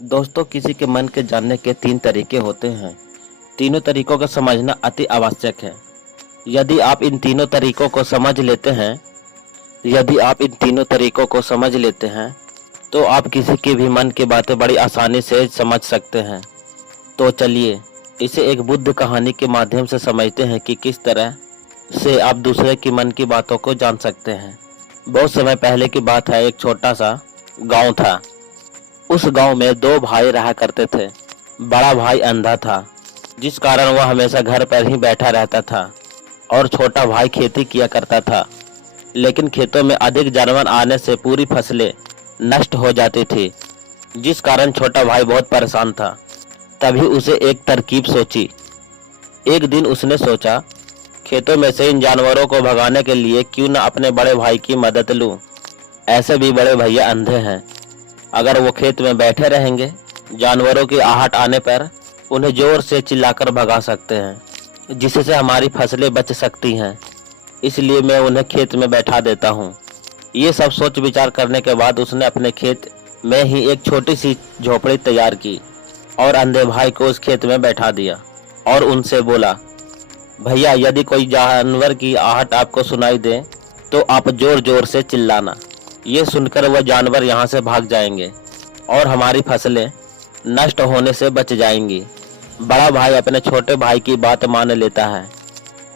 दोस्तों, किसी के मन के जानने के 3 तरीके होते हैं। तीनों तरीकों को समझना अति आवश्यक है। यदि आप इन तीनों तरीकों को समझ लेते हैं यदि आप इन तीनों तरीकों को समझ लेते हैं तो आप किसी के भी मन की बातें बड़ी आसानी से समझ सकते हैं। तो चलिए इसे एक बुद्ध कहानी के माध्यम से समझते हैं कि किस तरह से आप दूसरे की मन की बातों को जान सकते हैं। बहुत समय पहले की बात है। एक छोटा सा गांव था। उस गांव में 2 भाई रहा करते थे। बड़ा भाई अंधा था, जिस कारण वह हमेशा घर पर ही बैठा रहता था, और छोटा भाई खेती किया करता था। लेकिन खेतों में अधिक जानवर आने से पूरी फसलें नष्ट हो जाती थी, जिस कारण छोटा भाई बहुत परेशान था। तभी उसे एक तरकीब सोची। एक दिन उसने सोचा, खेतों में से इन जानवरों को भगाने के लिए क्यों न अपने बड़े भाई की मदद लूं। ऐसे भी बड़े भैया अंधे हैं। अगर वो खेत में बैठे रहेंगे, जानवरों की आहट आने पर उन्हें जोर से चिल्लाकर भगा सकते हैं, जिससे हमारी फसलें बच सकती हैं। इसलिए मैं उन्हें खेत में बैठा देता हूँ। ये सब सोच विचार करने के बाद उसने अपने खेत में ही एक छोटी सी झोपड़ी तैयार की और अंधे भाई को उस खेत में बैठा दिया और उनसे बोला, भैया, यदि कोई जानवर की आहट आपको सुनाई दे तो आप जोर जोर से चिल्लाना। ये सुनकर वह जानवर यहाँ से भाग जाएंगे और हमारी फसलें नष्ट होने से बच जाएंगी। बड़ा भाई अपने छोटे भाई की बात मान लेता है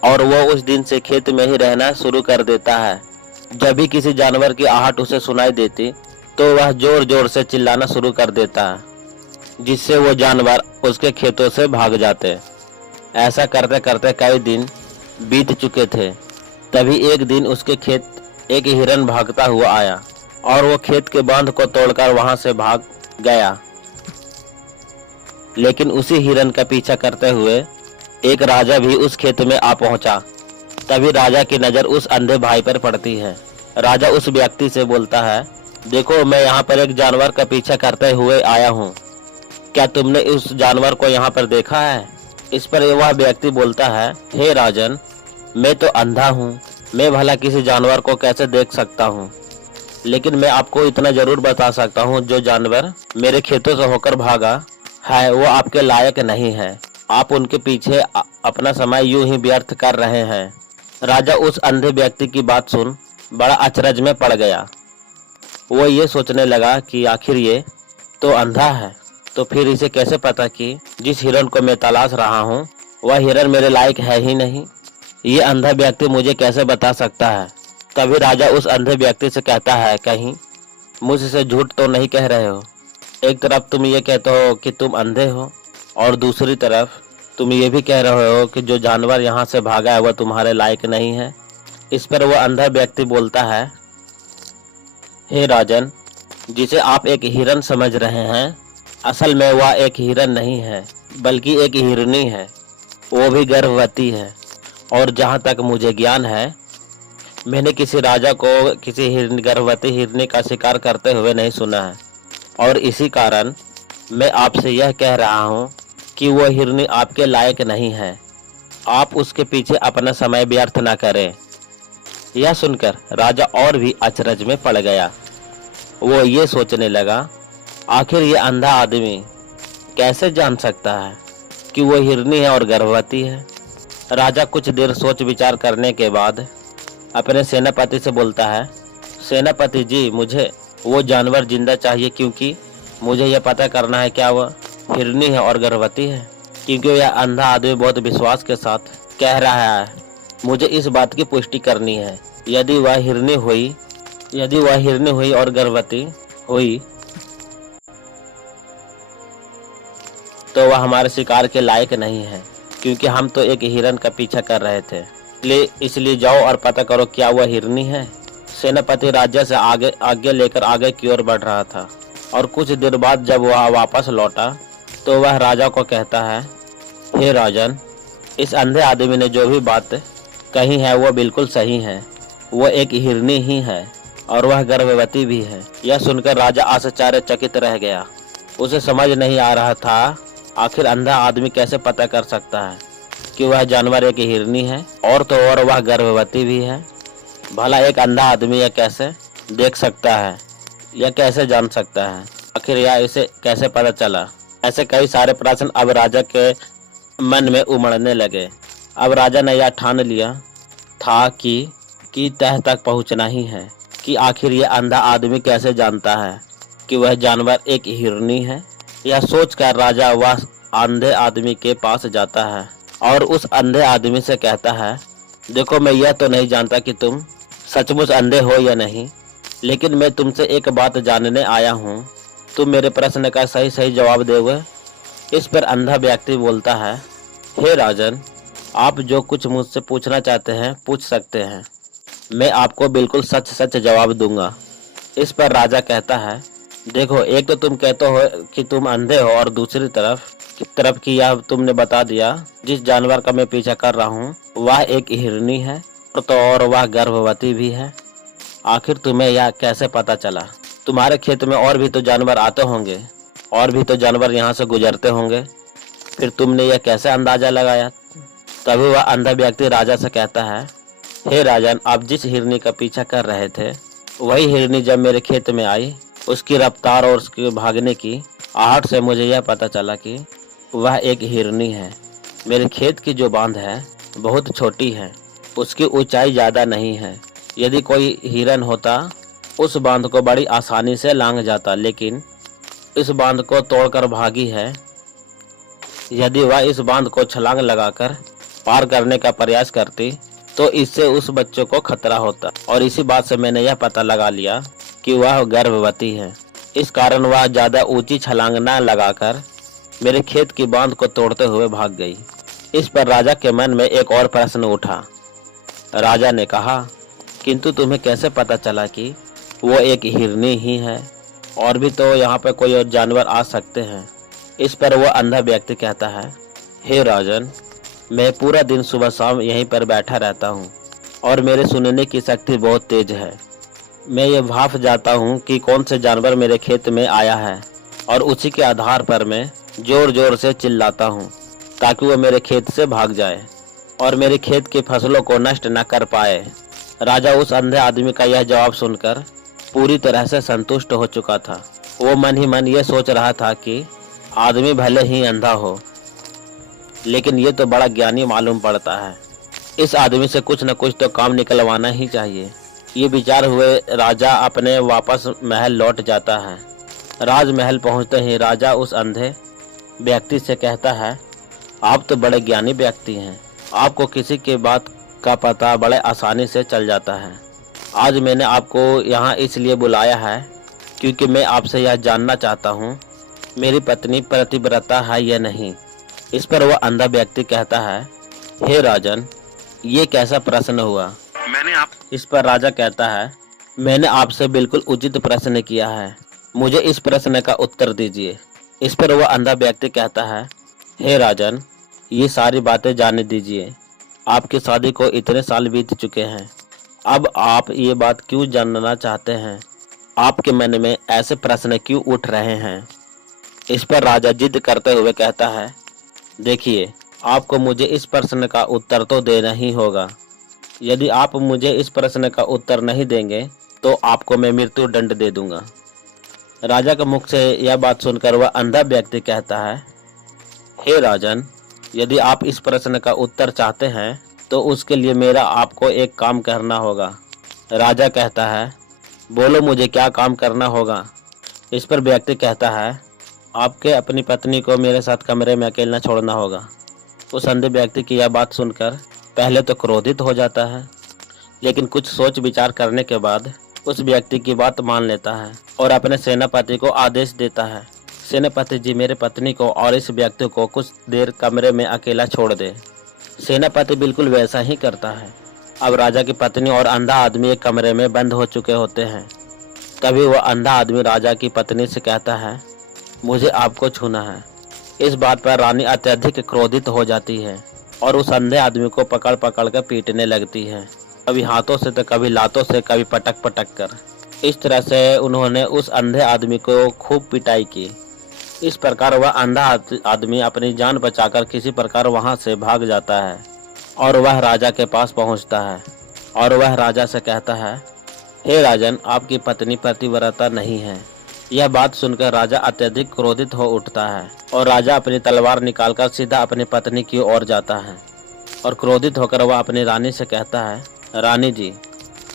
और वो उस दिन से खेत में ही रहना शुरू कर देता है। जब भी किसी जानवर की आहट उसे सुनाई देती तो वह जोर जोर से चिल्लाना शुरू कर देता है, जिससे वो जानवर उसके खेतों से भाग जाते। ऐसा करते करते कई दिन बीत चुके थे। तभी एक दिन उसके खेत एक हिरन भागता हुआ आया और वो खेत के बांध को तोड़कर वहां से भाग गया। लेकिन उसी हिरन का पीछा करते हुए एक राजा भी उस खेत में आ पहुंचा। तभी राजा की नजर उस अंधे भाई पर पड़ती है। राजा उस व्यक्ति से बोलता है, देखो, मैं यहाँ पर एक जानवर का पीछा करते हुए आया हूँ। क्या तुमने उस जानवर को यहाँ पर देखा है? इस पर वह व्यक्ति बोलता है, हे राजन, मैं तो अंधा हूँ। मैं भला किसी जानवर को कैसे देख सकता हूँ? लेकिन मैं आपको इतना जरूर बता सकता हूँ, जो जानवर मेरे खेतों से होकर भागा है वो आपके लायक नहीं है। आप उनके पीछे अपना समय यूं ही व्यर्थ कर रहे हैं। राजा उस अंधे व्यक्ति की बात सुन बड़ा अचरज में पड़ गया। वो ये सोचने लगा कि आखिर ये तो अंधा है, तो फिर इसे कैसे पता कि जिस हिरन को मैं तलाश रहा हूँ वह हिरन मेरे लायक है ही नहीं? ये अंधा व्यक्ति मुझे कैसे बता सकता है? तभी राजा उस अंधे व्यक्ति से कहता है, कहीं मुझसे झूठ तो नहीं कह रहे हो? एक तरफ तुम ये कहते हो कि तुम अंधे हो और दूसरी तरफ तुम ये भी कह रहे हो कि जो जानवर यहाँ से भागा है वह तुम्हारे लायक नहीं है। इस पर वह अंधा व्यक्ति बोलता है, हे राजन, जिसे आप एक हिरन समझ रहे हैं, असल में वह एक हिरन नहीं है, बल्कि एक हिरनी है। वो भी गर्भवती है। और जहाँ तक मुझे ज्ञान है, मैंने किसी राजा को किसी गर्भवती हिरनी का शिकार करते हुए नहीं सुना है। और इसी कारण मैं आपसे यह कह रहा हूँ कि वह हिरनी आपके लायक नहीं है। आप उसके पीछे अपना समय व्यर्थ न करें। यह सुनकर राजा और भी अचरज में पड़ गया। वो ये सोचने लगा, आखिर ये अंधा आदमी कैसे जान सकता है कि वो हिरनी है और गर्भवती है? राजा कुछ देर सोच विचार करने के बाद अपने सेनापति से बोलता है, सेनापति जी, मुझे वो जानवर जिंदा चाहिए, क्योंकि मुझे यह पता करना है क्या वह हिरनी है और गर्भवती है। क्योंकि यह अंधा आदमी बहुत विश्वास के साथ कह रहा है। मुझे इस बात की पुष्टि करनी है। यदि वह हिरनी हुई और गर्भवती हुई तो वह हमारे शिकार के लायक नहीं है, क्योंकि हम तो एक हिरन का पीछा कर रहे थे। इसलिए जाओ और पता करो क्या वह हिरनी है। सेनापति राज्य से आगे लेकर आगे की ओर बढ़ रहा था और कुछ देर बाद जब वह वापस लौटा तो वह राजा को कहता है, हे राजन, इस अंधे आदमी ने जो भी बात कही है वो बिल्कुल सही है। वो एक हिरनी ही है और वह गर्भवती भी है। यह सुनकर राजा आश्चर्यचकित रह गया। उसे समझ नहीं आ रहा था, आखिर अंधा आदमी कैसे पता कर सकता है कि वह जानवर एक हिरनी है और वह गर्भवती भी है? भला एक अंधा आदमी यह कैसे देख सकता है, यह कैसे जान सकता है? आखिर यह इसे कैसे पता चला? ऐसे कई सारे प्रश्न अब राजा के मन में उमड़ने लगे। अब राजा ने यह ठान लिया था कि तह तक पहुंचना ही है कि आखिर यह अंधा आदमी कैसे जानता है कि वह जानवर एक हिरनी है। यह सोचकर राजा वह अंधे आदमी के पास जाता है और उस अंधे आदमी से कहता है, देखो, मैं यह तो नहीं जानता कि तुम सचमुच अंधे हो या नहीं, लेकिन मैं तुमसे एक बात जानने आया हूँ। तुम मेरे प्रश्न का सही सही जवाब दोगे? इस पर अंधा व्यक्ति बोलता है, हे राजन, आप जो कुछ मुझसे पूछना चाहते हैं पूछ सकते हैं, मैं आपको बिल्कुल सच सच जवाब दूंगा। इस पर राजा कहता है, देखो, एक तो तुम कहते हो कि तुम अंधे हो और दूसरी तरफ की यह तुमने बता दिया जिस जानवर का मैं पीछा कर रहा हूँ वह एक हिरनी है तो और वह गर्भवती भी है। आखिर तुम्हें यह कैसे पता चला? तुम्हारे खेत में और भी तो जानवर आते होंगे, और भी तो जानवर यहाँ से गुजरते होंगे, फिर तुमने यह कैसे अंदाजा लगाया? तभी वह अंधा व्यक्ति राजा से कहता है, हे राजन, आप जिस हिरनी का पीछा कर रहे थे वही हिरनी जब मेरे खेत में आई, उसकी रफ्तार और उसके भागने की आहट से मुझे यह पता चला कि वह एक हिरनी है। मेरे खेत की जो बांध है बहुत छोटी है, उसकी ऊंचाई ज़्यादा नहीं है। यदि कोई हिरन होता उस बांध को बड़ी आसानी से लांघ जाता, लेकिन इस बांध को तोड़कर भागी है। यदि वह इस बांध को छलांग लगाकर पार करने का प्रयास करती तो इससे उस बच्चे को खतरा होता, और इसी बात से मैंने यह पता लगा लिया कि वह गर्भवती है। इस कारण वह ज़्यादा ऊंची छलांग न लगाकर मेरे खेत की बांध को तोड़ते हुए भाग गई। इस पर राजा के मन में एक और प्रश्न उठा। राजा ने कहा, किंतु तुम्हें कैसे पता चला कि वो एक हिरनी ही है? और भी तो यहाँ पर कोई और जानवर आ सकते हैं। इस पर वह अंधा व्यक्ति कहता है, हे राजन, मैं पूरा दिन सुबह शाम यहीं पर बैठा रहता हूँ और मेरे सुनने की शक्ति बहुत तेज है। मैं ये भाप जाता हूँ कि कौन से जानवर मेरे खेत में आया है और उसी के आधार पर मैं जोर जोर से चिल्लाता हूँ ताकि वो मेरे खेत से भाग जाए और मेरे खेत की फसलों को नष्ट न कर पाए। राजा उस अंधे आदमी का यह जवाब सुनकर पूरी तरह से संतुष्ट हो चुका था। वो मन ही मन ये सोच रहा था कि आदमी भले ही अंधा हो, लेकिन ये तो बड़ा ज्ञानी मालूम पड़ता है। इस आदमी से कुछ न कुछ तो काम निकलवाना ही चाहिए। ये विचार हुए राजा अपने वापस महल लौट जाता है। राजमहल पहुंचते ही राजा उस अंधे व्यक्ति से कहता है, आप तो बड़े ज्ञानी व्यक्ति हैं, आपको किसी के बात का पता बड़े आसानी से चल जाता है। आज मैंने आपको यहाँ इसलिए बुलाया है क्योंकि मैं आपसे यह जानना चाहता हूँ मेरी पत्नी पतिव्रता है या नहीं। इस पर वह अंधा व्यक्ति कहता है, हे राजन, ये कैसा प्रश्न हुआ? इस पर राजा कहता है, मैंने आपसे बिल्कुल उचित प्रश्न किया है, मुझे इस प्रश्न का उत्तर दीजिए। इस पर वह अंधा व्यक्ति कहता है, हे राजन, ये सारी बातें जाने दीजिए। आपकी शादी को इतने साल बीत चुके हैं, अब आप ये बात क्यों जानना चाहते हैं? आपके मन में ऐसे प्रश्न क्यों उठ रहे हैं? इस पर राजा जिद करते हुए कहता है, देखिए, आपको मुझे इस प्रश्न का उत्तर तो देना ही होगा। यदि आप मुझे इस प्रश्न का उत्तर नहीं देंगे तो आपको मैं मृत्यु दंड दे दूंगा। राजा के मुख से यह बात सुनकर वह अंधा व्यक्ति कहता है, हे राजन, यदि आप इस प्रश्न का उत्तर चाहते हैं तो उसके लिए मेरा आपको एक काम करना होगा। राजा कहता है, बोलो, मुझे क्या काम करना होगा? इस पर व्यक्ति कहता है, आपके अपनी पत्नी को मेरे साथ कमरे में अकेला छोड़ना होगा। उस अंधे व्यक्ति की यह बात सुनकर पहले तो क्रोधित हो जाता है, लेकिन कुछ सोच विचार करने के बाद उस व्यक्ति की बात मान लेता है और अपने सेनापति को आदेश देता है, सेनापति जी, मेरे पत्नी को और इस व्यक्ति को कुछ देर कमरे में अकेला छोड़ दे। सेनापति बिल्कुल वैसा ही करता है। अब राजा की पत्नी और अंधा आदमी एक कमरे में बंद हो चुके होते हैं। तभी वह अंधा आदमी राजा की पत्नी से कहता है, मुझे आपको छूना है। इस बात पर रानी अत्यधिक क्रोधित हो जाती है और उस अंधे आदमी को पकड़ पकड़ कर पीटने लगती है, कभी हाथों से तो कभी लातों से, कभी पटक पटक कर। इस तरह से उन्होंने उस अंधे आदमी को खूब पिटाई की। इस प्रकार वह अंधा आदमी अपनी जान बचाकर किसी प्रकार वहां से भाग जाता है और वह राजा के पास पहुंचता है और वह राजा से कहता है, हे राजन, आपकी पत्नी पतिव्रता नहीं है, यह बात सुनकर राजा अत्यधिक क्रोधित हो उठता है और राजा अपनी तलवार निकालकर सीधा अपनी पत्नी की ओर जाता है और क्रोधित होकर वह अपनी रानी से कहता है, रानी जी,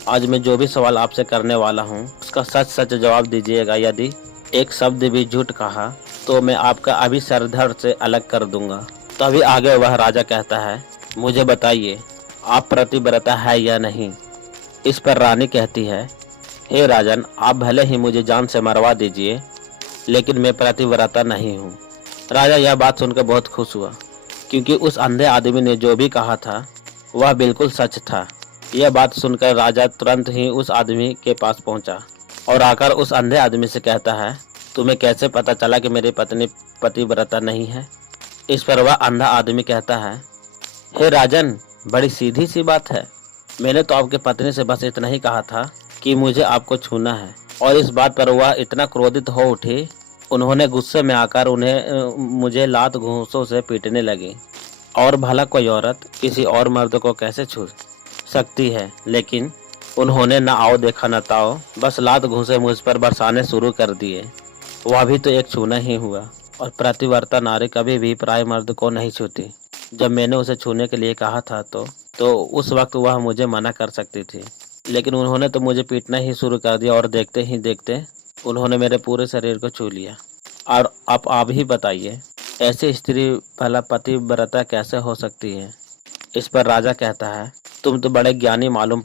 आज मैं जो भी सवाल आपसे करने वाला हूँ उसका सच सच जवाब दीजिएगा। यदि एक शब्द भी झूठ कहा तो मैं आपका अभी सर धड़ से अलग कर दूंगा। तभी आगे वह राजा कहता है, मुझे बताइए आप पतिव्रता है या नहीं। इस पर रानी कहती है, हे राजन, आप भले ही मुझे जान से मरवा दीजिए लेकिन मैं पतिव्रता नहीं हूँ। राजा यह बात सुनकर बहुत खुश हुआ क्योंकि उस अंधे आदमी ने जो भी कहा था वह बिल्कुल सच था। यह बात सुनकर राजा तुरंत ही उस आदमी के पास पहुंचा और आकर उस अंधे आदमी से कहता है, तुम्हें कैसे पता चला कि मेरी पत्नी पतिव्रता नहीं है। इस पर वह अंधा आदमी कहता है, हे राजन, बड़ी सीधी सी बात है। मैंने तो आपकी पत्नी से बस इतना ही कहा था कि मुझे आपको छूना है और इस बात पर वह इतना क्रोधित हो उठी, उन्होंने गुस्से में आकर मुझे लात घूंसों से पीटने लगी। और भला कोई औरत किसी और मर्द को कैसे छू सकती है, लेकिन उन्होंने न आओ देखा न ताओ, बस लात घूंसे मुझ पर बरसाने शुरू कर दिए। वह भी तो एक छूना ही हुआ और पतिव्रता नारी कभी भी पराये मर्द को नहीं छूती। जब मैंने उसे छूने के लिए कहा था तो उस वक्त वह मुझे मना कर सकती थी, लेकिन उन्होंने तो मुझे पीटना ही शुरू कर दिया और देखते ही देखते उन्होंने मेरे पूरे शरीर को छू लिया। और अब आप ही बताइए, ऐसी स्त्री भला पतिव्रता कैसे हो सकती है। इस पर राजा कहता है, तुम तो बड़े ज्ञानी मालूम